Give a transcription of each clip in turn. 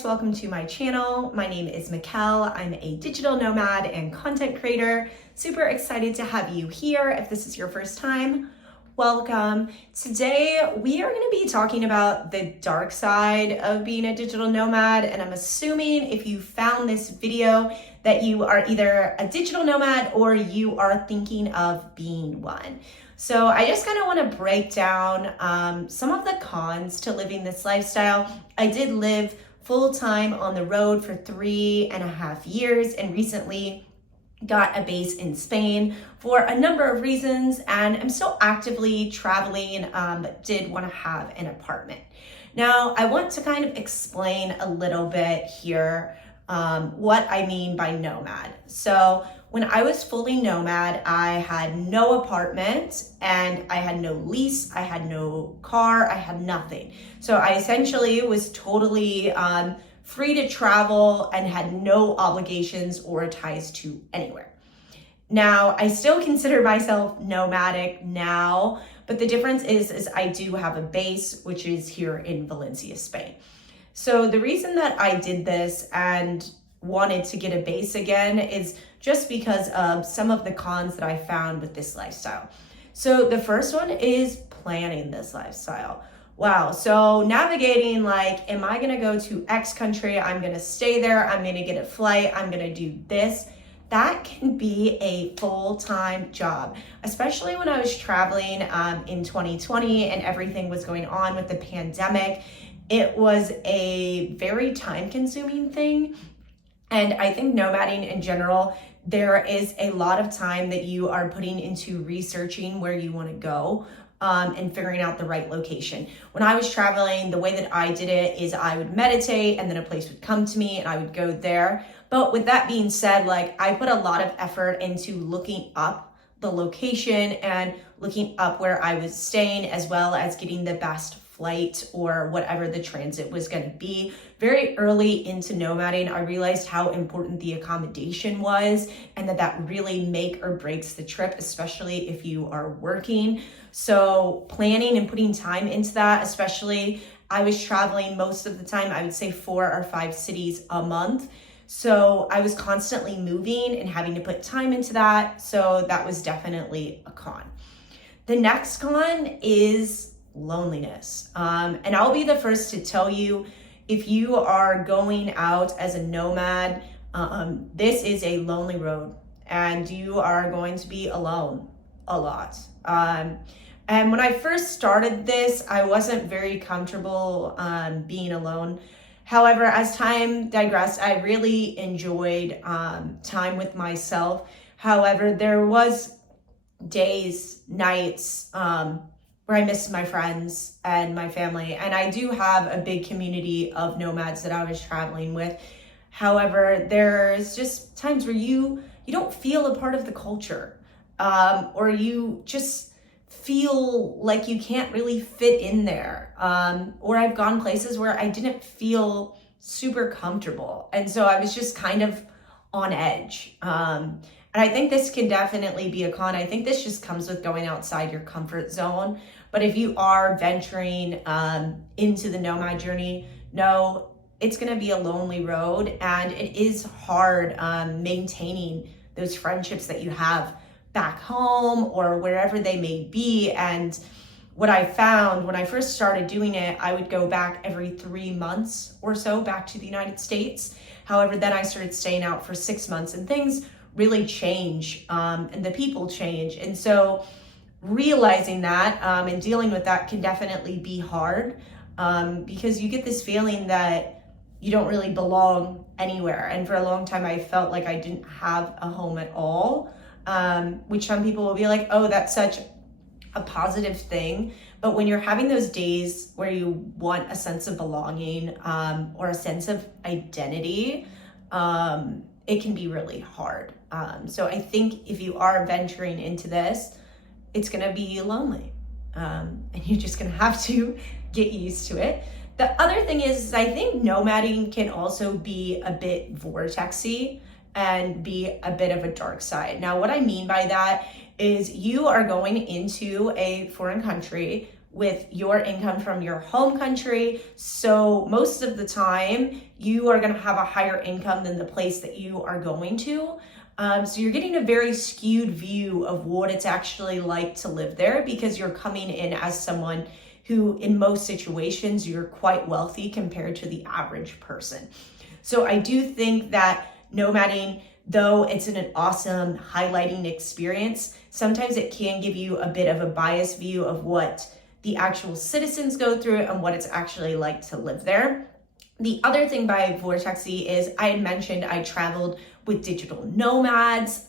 guys, welcome to my channel. My name is Mickelle. I'm a digital nomad and content creator. Super excited to have you here. If this is your first time, welcome. Today, we are going to be talking about the dark side of being a digital nomad. And I'm assuming if you found this video that you are either a digital nomad or you are thinking of being one. So I just kind of want to break down some of the cons to living this lifestyle. I did live full-time on the road for 3.5 years and recently got a base in Spain for a number of reasons, and I'm still actively traveling, but did want to have an apartment. Now, I want to kind of explain a little bit here what I mean by nomad. So when I was fully nomad, I had no apartment and I had no lease, I had no car, I had nothing. So I essentially was totally free to travel and had no obligations or ties to anywhere. Now, I still consider myself nomadic now, but the difference is I do have a base, which is here in Valencia, Spain. So the reason that I did this and wanted to get a base again is just because of some of the cons that I found with this lifestyle. So the first one is planning this lifestyle. Wow, so navigating like, am I gonna go to X country? I'm gonna stay there, I'm gonna get a flight, I'm gonna do this. That can be a full-time job, especially when I was traveling in 2020 and everything was going on with the pandemic. It was a very time-consuming thing. And I think nomading in general, there is a lot of time that you are putting into researching where you want to go and figuring out the right location. When I was traveling, the way that I did it is I would meditate and then a place would come to me and I would go there. But with that being said, like I put a lot of effort into looking up the location and looking up where I was staying, as well as getting the best flight or whatever the transit was going to be. Very early into nomading, I realized how important the accommodation was and that really make or breaks the trip, especially if you are working. So planning and putting time into that, especially I was traveling most of the time, I would say 4 or 5 cities a month. So I was constantly moving and having to put time into that. So that was definitely a con. The next con is loneliness. And I'll be the first to tell you, if you are going out as a nomad, this is a lonely road and you are going to be alone a lot. And when I first started this, I wasn't very comfortable being alone. However, as time digressed, I really enjoyed time with myself. However, there was days, nights, where I missed my friends and my family. And I do have a big community of nomads that I was traveling with. However, there's just times where you don't feel a part of the culture, or you just feel like you can't really fit in there. Or I've gone places where I didn't feel super comfortable. And so I was just kind of on edge. And I think this can definitely be a con. I think this just comes with going outside your comfort zone. But if you are venturing into the nomad journey, no, it's going to be a lonely road, and it is hard maintaining those friendships that you have back home or wherever they may be. And what I found when I first started doing it, I would go back every 3 months or so back to the United States. However, then I started staying out for 6 months and things really change and the people change. And so realizing that and dealing with that can definitely be hard because you get this feeling that you don't really belong anywhere. And for a long time, I felt like I didn't have a home at all, which some people will be like, oh, that's such a positive thing. But when you're having those days where you want a sense of belonging or a sense of identity, it can be really hard. So I think if you are venturing into this, it's gonna be lonely, and you're just gonna have to get used to it. The other thing is I think nomading can also be a bit vortexy, and be a bit of a dark side. Now, what I mean by that is you are going into a foreign country with your income from your home country. So most of the time you are going to have a higher income than the place that you are going to. So you're getting a very skewed view of what it's actually like to live there, because you're coming in as someone who in most situations you're quite wealthy compared to the average person. So I do think that nomading, though it's an awesome highlighting experience, sometimes it can give you a bit of a biased view of what the actual citizens go through and what it's actually like to live there. The other thing by Vortexy is I had mentioned I traveled with digital nomads,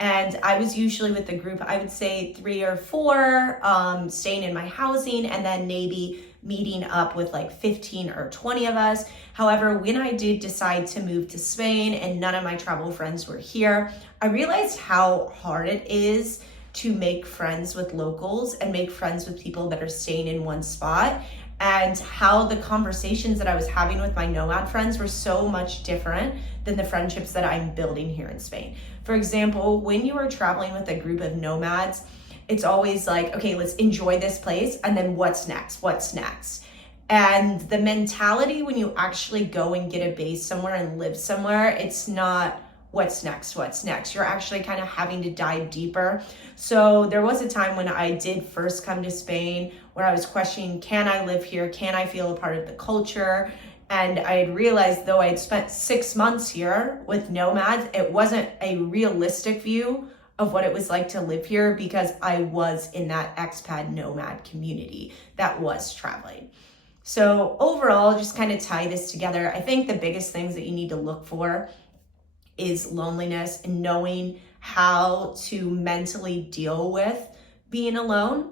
and I was usually with a group, I would say 3 or 4, staying in my housing, and then maybe meeting up with like 15 or 20 of us. However, when I did decide to move to Spain and none of my travel friends were here, I realized how hard it is to make friends with locals and make friends with people that are staying in one spot, and how the conversations that I was having with my nomad friends were so much different than the friendships that I'm building here in Spain. For example, when you are traveling with a group of nomads, it's always like, okay, let's enjoy this place, and then what's next? What's next? And the mentality when you actually go and get a base somewhere and live somewhere, it's not what's next, what's next. You're actually kind of having to dive deeper. So there was a time when I did first come to Spain where I was questioning, can I live here? Can I feel a part of the culture? And I had realized, though I had spent 6 months here with nomads, it wasn't a realistic view of what it was like to live here, because I was in that expat nomad community that was traveling. So overall, just kind of tie this together, I think the biggest things that you need to look for is loneliness and knowing how to mentally deal with being alone.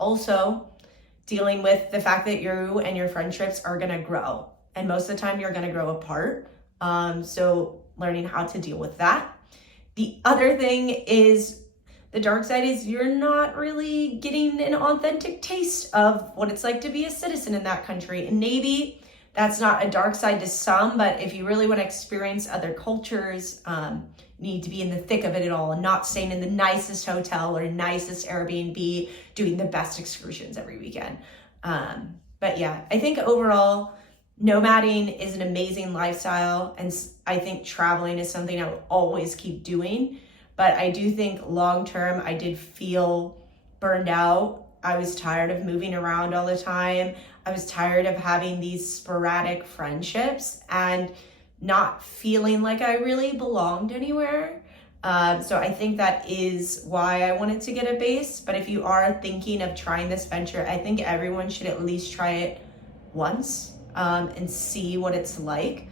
Also, dealing with the fact that you and your friendships are going to grow, and most of the time you're going to grow apart. So learning how to deal with that. The other thing is the dark side is you're not really getting an authentic taste of what it's like to be a citizen in that country. And maybe that's not a dark side to some, but if you really want to experience other cultures, you need to be in the thick of it all and not staying in the nicest hotel or nicest Airbnb, doing the best excursions every weekend. But yeah, I think overall, nomading is an amazing lifestyle, and I think traveling is something I will always keep doing. But I do think long term, I did feel burned out. I was tired of moving around all the time. I was tired of having these sporadic friendships and not feeling like I really belonged anywhere. So I think that is why I wanted to get a base. But if you are thinking of trying this venture, I think everyone should at least try it once and see what it's like.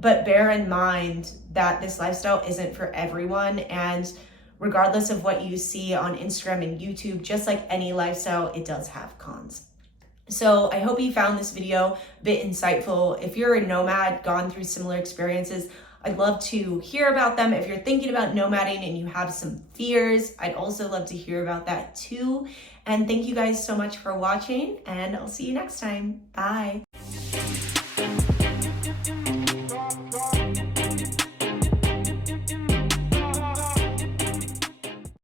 But bear in mind that this lifestyle isn't for everyone. And regardless of what you see on Instagram and YouTube, just like any lifestyle, it does have cons. So I hope you found this video a bit insightful. If you're a nomad, gone through similar experiences, I'd love to hear about them. If you're thinking about nomading and you have some fears, I'd also love to hear about that too. And thank you guys so much for watching, and I'll see you next time. Bye.